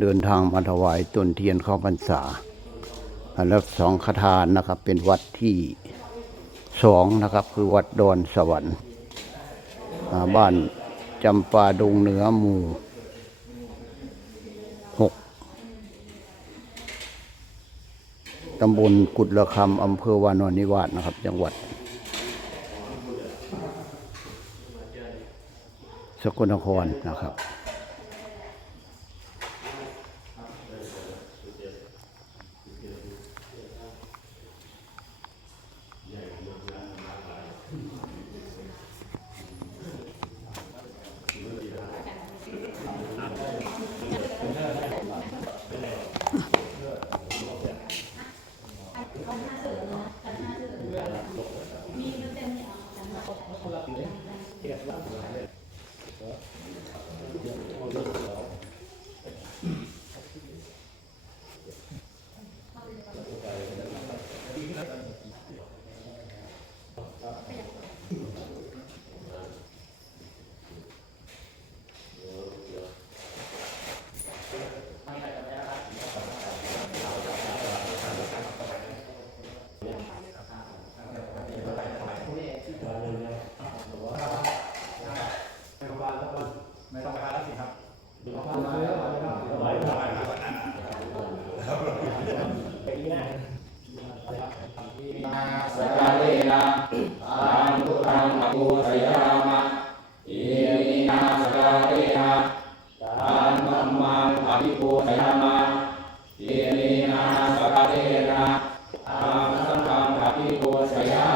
เดินทางมาถวายต้นเทียนเข้าพรรษารับสองคาถานนะครับ เป็นวัดที่สองนะครับ คือวัดดอนสวรรค์บ้านจำปาดงเหนือหมู่หกตำบลกุฎละคำอำเภอวานอนนิวาสนะครับ จังหวัด สกลนครนะครับ 哎，对。 ภิโกสยา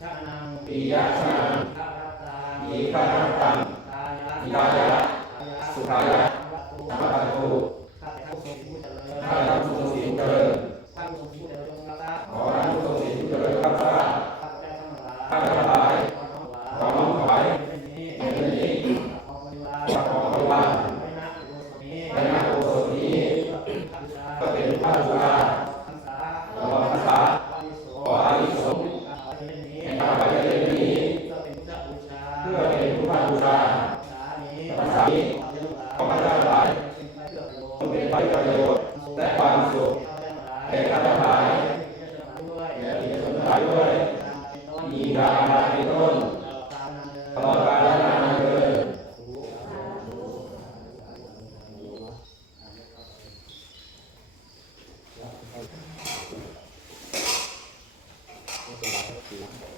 ชะนังปิยะชะนังพระรตตังอิพระรัตตังายะสุขายะอวัตตุ ประโยชน์และความสุขแก่ข้าพเจ้าแก่ผีสัมด้วยมีดาราเป็นต้นตลอดกาลนานเลน Thank you.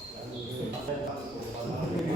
分かった。